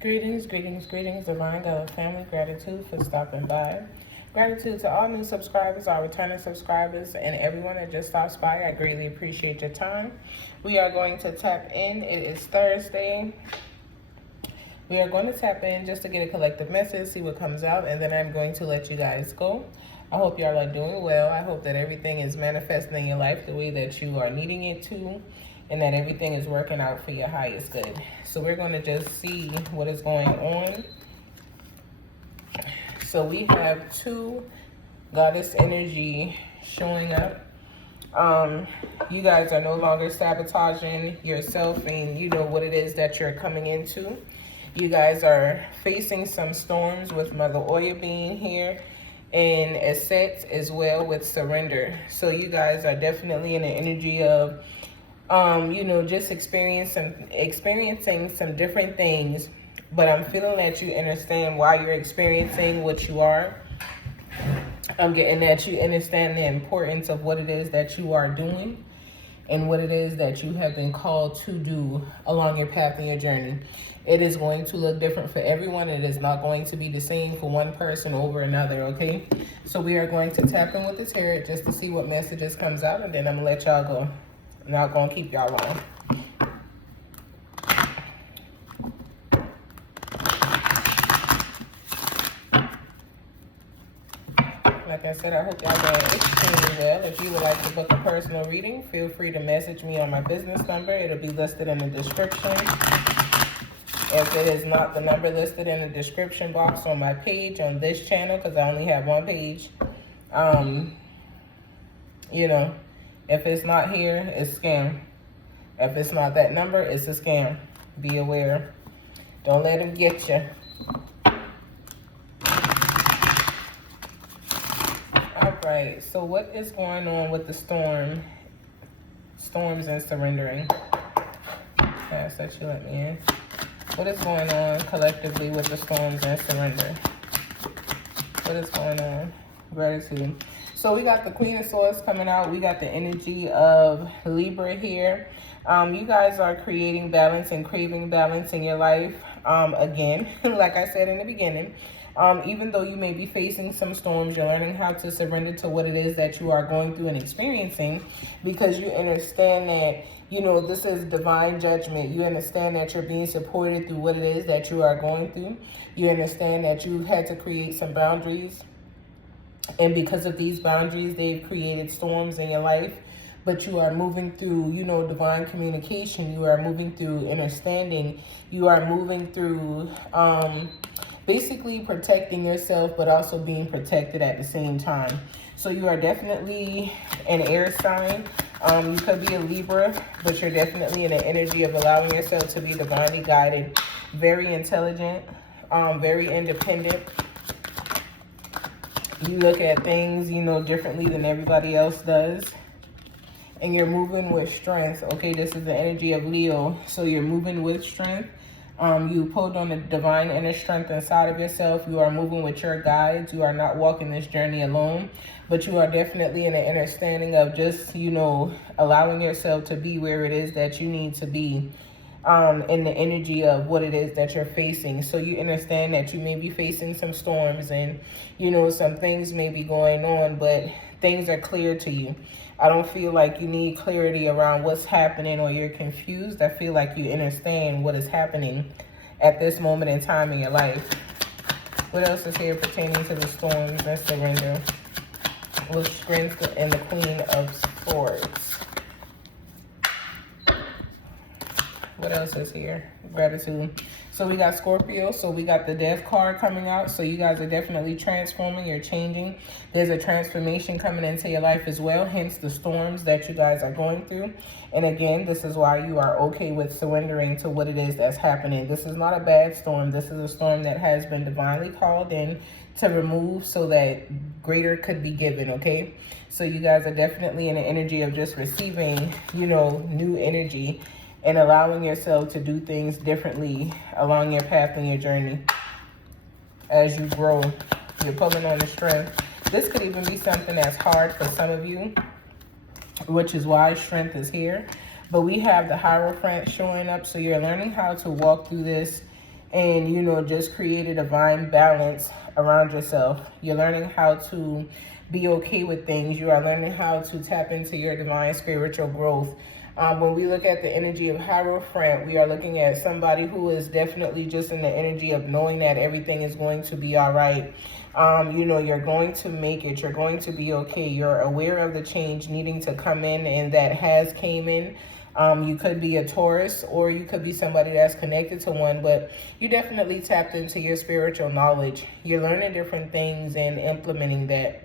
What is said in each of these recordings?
Greetings, greetings, greetings, Divine Gullah family. Gratitude for stopping by. Gratitude to all new subscribers, our returning subscribers, and everyone that just stops by. I greatly appreciate your time. We are going to tap in. It is Thursday. We are going to tap in just to get a collective message, see what comes out, and then I'm going to let you guys go. I hope y'all are doing well. I hope that everything is manifesting in your life the way that you are needing it to, and that everything is working out for your highest good. So we're going to just see what is going on. So we have two goddess energy showing up. You guys are no longer sabotaging yourself, and you know what it is that you're coming into. You guys are facing some storms with Mother Oya being here, and assets as well with surrender. So you guys are definitely in the energy of just experiencing some different things, but I'm feeling that you understand why you're experiencing what you are. I'm getting that you understand the importance of what it is that you are doing and what it is that you have been called to do along your path and your journey. It is going to look different for everyone. It is not going to be the same for one person over another, okay? So we are going to tap in with the tarot just to see what messages comes out, and then I'm gonna let y'all go. I'm not gonna keep y'all long. Like I said, I hope y'all doing extremely well. If you would like to book a personal reading, feel free to message me on my business number. It'll be listed in the description. If it is not the number listed in the description box on my page on this channel, because I only have one page, if it's not here, it's scam. If it's not that number, it's a scam. Be aware. Don't let them get you. All right. So what is going on with the storms and surrendering? Yes, that you let me in. What is going on collectively with the storms and surrender? What is going on? Gratitude. So we got the Queen of Swords coming out. We got the energy of Libra here. You guys are creating balance and craving balance in your life. Again, like I said in the beginning, even though you may be facing some storms, you're learning how to surrender to what it is that you are going through and experiencing, because you understand that, this is divine judgment. You understand that you're being supported through what it is that you are going through. You understand that you had to create some boundaries. And because of these boundaries, they've created storms in your life. But you are moving through, divine communication. You are moving through understanding. You are moving through basically protecting yourself, but also being protected at the same time. So you are definitely an air sign. You could be a Libra, but you're definitely in the energy of allowing yourself to be divinely guided. Very intelligent, very independent. You look at things, differently than everybody else does. And you're moving with strength. Okay, this is the energy of Leo. So you're moving with strength. You pulled on the divine inner strength inside of yourself. You are moving with your guides. You are not walking this journey alone. But you are definitely in an understanding of just, allowing yourself to be where it is that you need to be. In the energy of what it is that you're facing. So you understand that you may be facing some storms and, some things may be going on, but things are clear to you. I don't feel like you need clarity around what's happening or you're confused. I feel like you understand what is happening at this moment in time in your life. What else is here pertaining to the storms and surrender? With strength and the Queen of Swords. What else is here? Gratitude. So we got Scorpio. So we got the Death card coming out. So you guys are definitely transforming. You're changing. There's a transformation coming into your life as well. Hence the storms that you guys are going through. And again, this is why you are okay with surrendering to what it is that's happening. This is not a bad storm. This is a storm that has been divinely called in to remove so that greater could be given, okay? So you guys are definitely in the energy of just receiving, new energy and allowing yourself to do things differently along your path and your journey. As you grow, you're pulling on the strength. This could even be something that's hard for some of you, which is why strength is here. But we have the Hierophant showing up, so you're learning how to walk through this and, you know, just create a divine balance around yourself. You're learning how to be okay with things. You are learning how to tap into your divine spiritual growth. When we look at the energy of Hierophant, we are looking at somebody who is definitely just in the energy of knowing that everything is going to be all right. You know, you're going to make it. You're going to be okay. You're aware of the change needing to come in, and that has came in. You could be a Taurus, or you could be somebody that's connected to one, but you definitely tapped into your spiritual knowledge. You're learning different things and implementing that.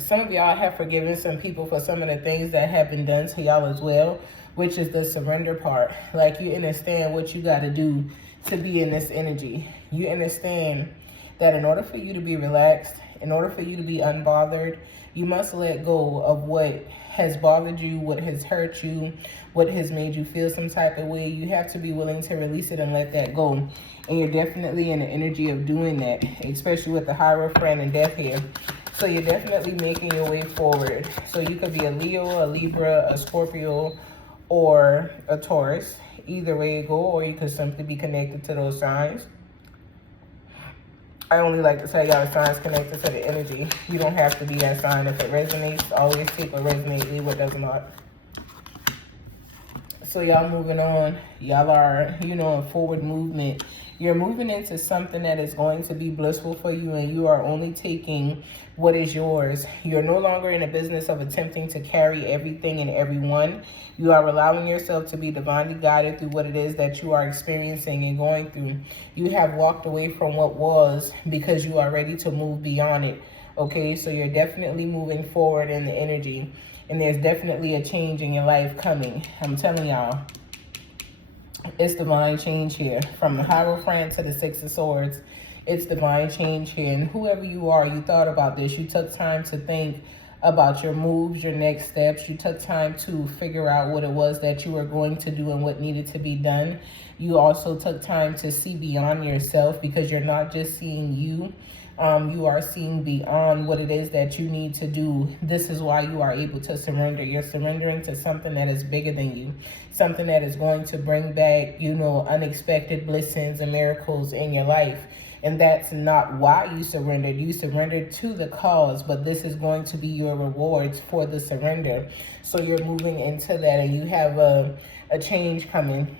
Some of y'all have forgiven some people for some of the things that have been done to y'all as well, which is the surrender part. Like, you understand what you got to do to be in this energy. You understand that in order for you to be relaxed, in order for you to be unbothered, you must let go of what has bothered you, what has hurt you, what has made you feel some type of way. You have to be willing to release it and let that go. And you're definitely in the energy of doing that, especially with the Hierophant and Death here. So you're definitely making your way forward. So you could be a Leo, a Libra, a Scorpio, or a Taurus. Either way you go, or you could simply be connected to those signs. I only like to tell y'all the signs connected to the energy. You don't have to be that sign. If it resonates, always take what resonates, leave what does not. So y'all moving on. Y'all are, you know, in forward movement. You're moving into something that is going to be blissful for you, and you are only taking what is yours. You're no longer in a business of attempting to carry everything and everyone. You are allowing yourself to be divinely guided through what it is that you are experiencing and going through. You have walked away from what was because you are ready to move beyond it. Okay, so you're definitely moving forward in the energy, and there's definitely a change in your life coming. I'm telling y'all. It's divine change here. From the Hierophant to the Six of Swords, it's divine change here. And whoever you are, you thought about this. You took time to think about your moves, your next steps. You took time to figure out what it was that you were going to do and what needed to be done. You also took time to see beyond yourself, because you're not just seeing you. You are seeing beyond what it is that you need to do. This is why you are able to surrender. You're surrendering to something that is bigger than you, something that is going to bring back, you know, unexpected blessings and miracles in your life. And that's not why you surrendered. You surrendered to the cause, but this is going to be your rewards for the surrender. So you're moving into that, and you have a change coming.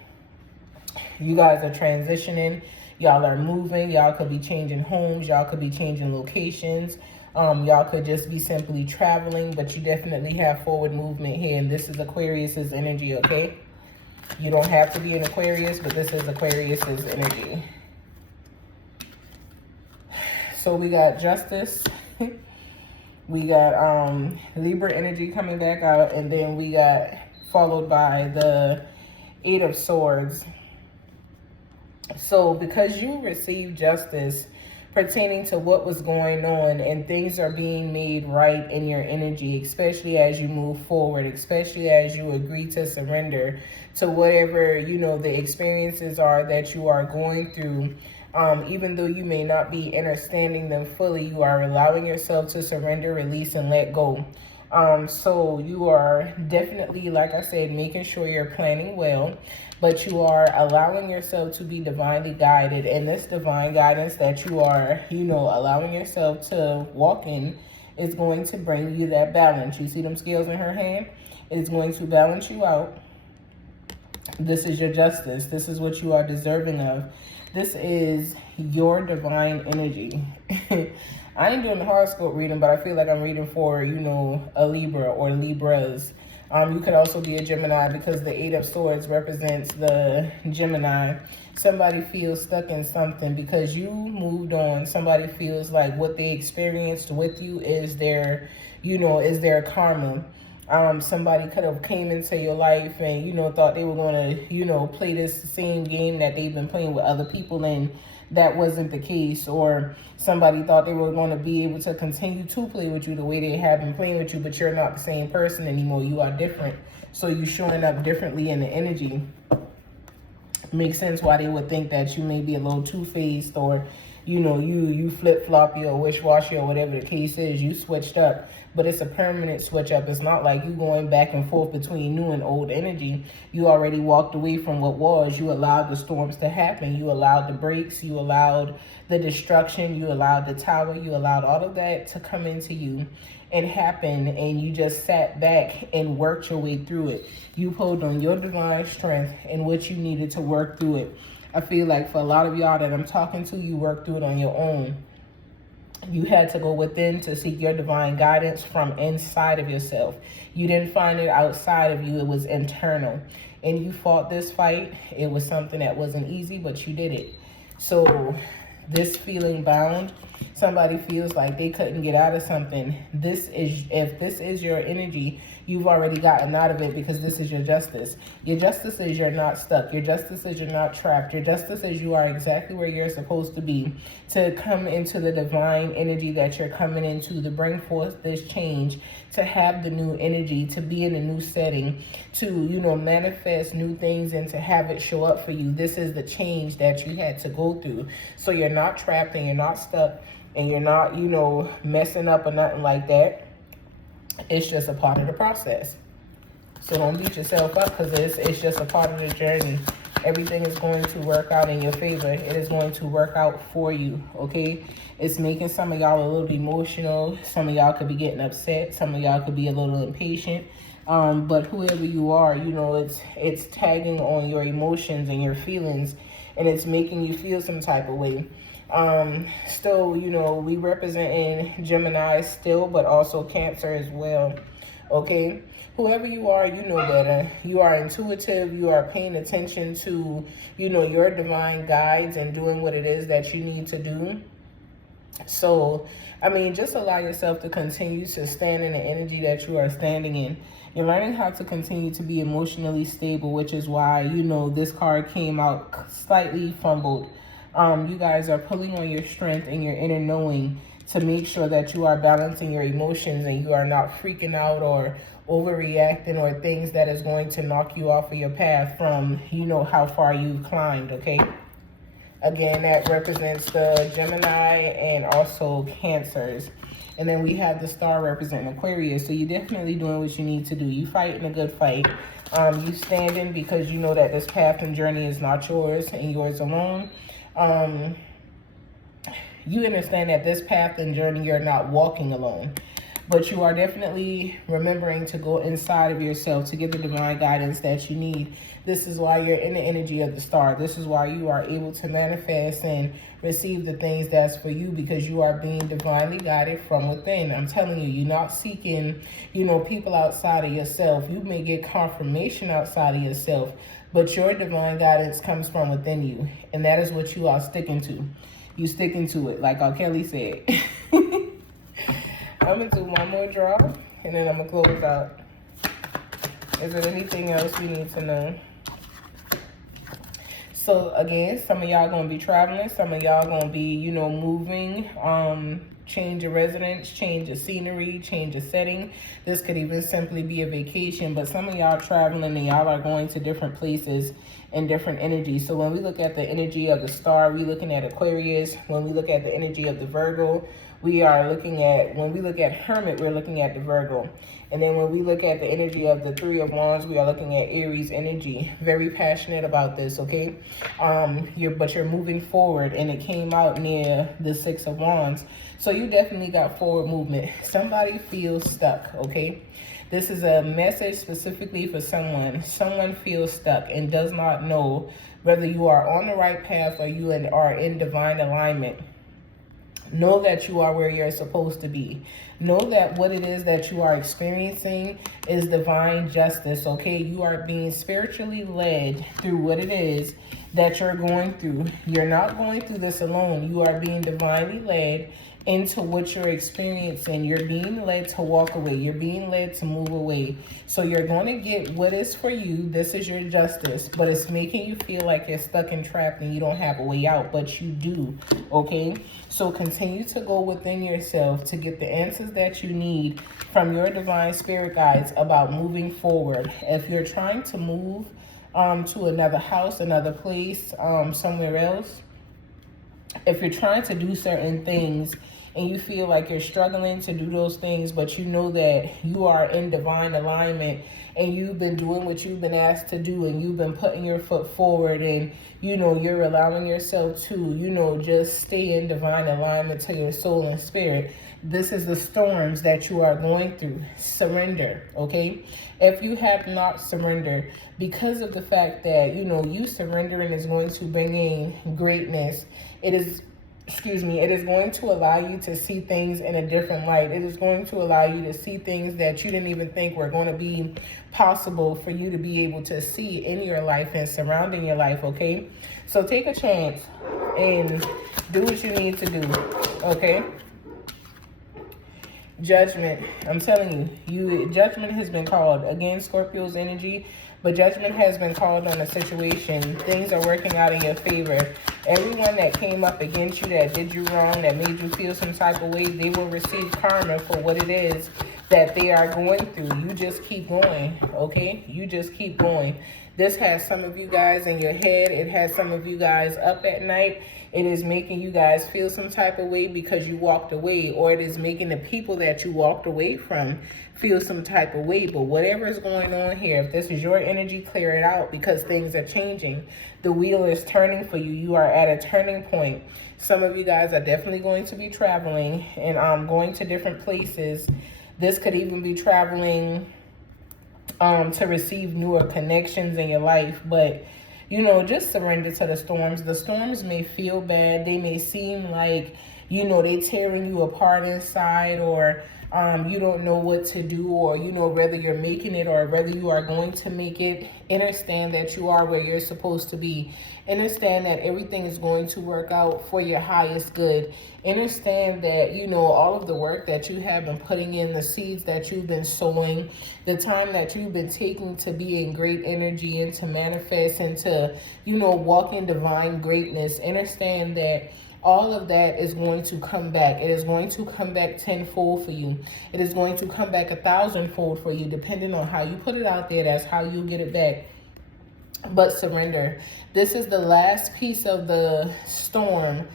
You guys are transitioning. Y'all are moving. Y'all could be changing homes. Y'all could be changing locations. Y'all could just be simply traveling, but you definitely have forward movement here. And this is Aquarius's energy, okay? You don't have to be an Aquarius, but this is Aquarius's energy. So we got Justice. We got Libra energy coming back out. And then we got followed by the Eight of Swords. So because you received justice pertaining to what was going on, and things are being made right in your energy, especially as you move forward, especially as you agree to surrender to whatever, you know, the experiences are that you are going through. Even though you may not be understanding them fully, you are allowing yourself to surrender, release, and let go. So you are definitely, like I said, making sure you're planning well, but you are allowing yourself to be divinely guided. And this divine guidance that you are, you know, allowing yourself to walk in is going to bring you that balance. You see them scales in her hand? It's going to balance you out. This is your justice. This is what you are deserving of. This is your divine energy. I ain't doing the horoscope reading, but I feel like I'm reading for, you know, a Libra or Libras. You could also be a Gemini, because the Eight of Swords represents the Gemini. Somebody feels stuck in something because you moved on. Somebody feels like what they experienced with you is their, you know, is their karma. Somebody could have came into your life and, you know, thought they were going to, you know, play this same game that they've been playing with other people, and that wasn't the case. Or somebody thought they were going to be able to continue to play with you the way they have been playing with you, but you're not the same person anymore. You are different. So you're showing up differently in the energy. Makes sense why they would think that you may be a little two-faced, or you know, you flip-floppy or wish-washy or whatever the case is. You switched up, but it's a permanent switch up. It's not like you going back and forth between new and old energy. You already walked away from what was. You allowed the storms to happen. You allowed the breaks. You allowed the destruction. You allowed the tower. You allowed all of that to come into you and happen, and you just sat back and worked your way through it. You pulled on your divine strength and what you needed to work through it. I feel like for a lot of y'all that I'm talking to, you worked through it on your own. You had to go within to seek your divine guidance from inside of yourself. You didn't find it outside of you. It was internal. And you fought this fight. It was something that wasn't easy, but you did it. So this feeling bound, somebody feels like they couldn't get out of something. If this is your energy, you've already gotten out of it, because this is your justice. Your justice is you're not stuck. Your justice is you're not trapped. Your justice is you are exactly where you're supposed to be, to come into the divine energy that you're coming into, to bring forth this change, to have the new energy, to be in a new setting, to, you know, manifest new things and to have it show up for you. This is the change that you had to go through. So you're not trapped and you're not stuck and you're not, you know, messing up or nothing like that. It's just a part of the process. So don't beat yourself up, because it's just a part of the journey. Everything is going to work out in your favor. It is going to work out for you, okay? It's making some of y'all a little emotional. Some of y'all could be getting upset. Some of y'all could be a little impatient. But whoever you are, you know, it's tagging on your emotions and your feelings, and it's making you feel some type of way. Still, you know, we representing Gemini still, but also Cancer as well, okay? Whoever you are, you know better. You are intuitive. You are paying attention to, you know, your divine guides and doing what it is that you need to do. So, I mean, just allow yourself to continue to stand in the energy that you are standing in. You're learning how to continue to be emotionally stable, which is why, you know, this card came out slightly fumbled. You guys are pulling on your strength and your inner knowing to make sure that you are balancing your emotions and you are not freaking out or overreacting or things that is going to knock you off of your path from, you know, how far you've climbed, okay? Again, that represents the Gemini and also Cancers. And then we have the star representing Aquarius. So you're definitely doing what you need to do. You fighting a good fight. You standing because you know that this path and journey is not yours and yours alone. You understand that this path and journey, you're not walking alone, but you are definitely remembering to go inside of yourself to get the divine guidance that you need. This is why you're in the energy of the star. This is why you are able to manifest and receive the things that's for you, because you are being divinely guided from within. I'm telling you, you're not seeking, you know, people outside of yourself. You may get confirmation outside of yourself, but your divine guidance comes from within you, and that is what you are sticking to. You sticking to it, like R. Kelly said. I'm going to do one more draw, and then I'm going to close out. Is there anything else we need to know? So, again, some of y'all going to be traveling. Some of y'all going to be, you know, moving, change of residence, change of scenery, change of setting. This could even simply be a vacation, but some of y'all traveling and y'all are going to different places and different energies. So when we look at the energy of the star, we're looking at Aquarius. When we look at the energy of the Virgo, we are looking at, when we look at Hermit, we're looking at the Virgo. And then when we look at the energy of the Three of Wands, we are looking at Aries energy. Very passionate about this, okay? But you're moving forward, and it came out near the Six of Wands. So you definitely got forward movement. Somebody feels stuck, okay? This is a message specifically for someone. Someone feels stuck and does not know whether you are on the right path or you are in divine alignment. Know that you are where you're supposed to be. Know that what it is that you are experiencing is divine justice, okay? You are being spiritually led through what it is that you're going through. You're not going through this alone. You are being divinely led into what you're experiencing. You're being led to walk away. You're being led to move away. So you're going to get what is for you. This is your justice, but it's making you feel like you're stuck and trapped and you don't have a way out, but you do, okay? So continue to go within yourself to get the answers that you need from your divine spirit guides about moving forward. If you're trying to move to another house, another place, somewhere else, if you're trying to do certain things and you feel like you're struggling to do those things, but you know that you are in divine alignment and you've been doing what you've been asked to do and you've been putting your foot forward and, you know, you're allowing yourself to, you know, just stay in divine alignment to your soul and spirit. This is the storms that you are going through. Surrender, okay? If you have not surrendered, because of the fact that, you know, you surrendering is going to bring in greatness, it is going to allow you to see things in a different light. It is going to allow you to see things that you didn't even think were going to be possible for you to be able to see in your life and surrounding your life, okay? So take a chance and do what you need to do, okay? Judgment. I'm telling you, judgment has been called. Again, Scorpio's energy, but judgment has been called on a situation. Things are working out in your favor. Everyone that came up against you, that did you wrong, that made you feel some type of way, they will receive karma for what it is that they are going through. You just keep going, okay? You just keep going. This has some of you guys in your head. It has some of you guys up at night. It is making you guys feel some type of way because you walked away, or it is making the people that you walked away from feel some type of way. But whatever is going on here, if this is your energy, clear it out because things are changing. The wheel is turning for you. You are at a turning point. Some of you guys are definitely going to be traveling and going to different places. This could even be traveling to receive newer connections in your life. But, you know, just surrender to the storms. The storms may feel bad. They may seem like, you know, they tearing you apart inside, or you don't know what to do, or, you know, whether you're making it or whether you are going to make it. Understand that you are where you're supposed to be. Understand that everything is going to work out for your highest good. Understand that, you know, all of the work that you have been putting in, the seeds that you've been sowing, the time that you've been taking to be in great energy and to manifest and to, you know, walk in divine greatness. Understand that all of that is going to come back. It is going to come back tenfold for you. It is going to come back 1,000-fold for you, depending on how you put it out there. That's how you get it back. But surrender. This is the last piece of the storm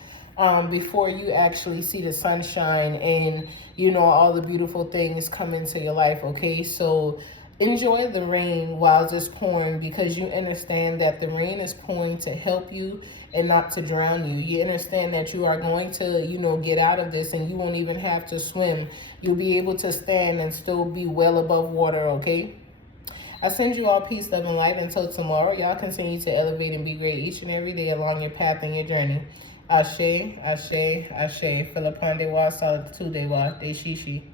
before you actually see the sunshine and, you know, all the beautiful things come into your life, okay? So enjoy the rain while it's pouring, because you understand that the rain is pouring to help you and not to drown you. You understand that you are going to, you know, get out of this and you won't even have to swim. You'll be able to stand and still be well above water, okay? I send you all peace, love, and light. Until tomorrow, y'all continue to elevate and be great each and every day along your path and your journey. Ashe, Ashe, Ashe. Philipande wa, solitude wa, de shishi.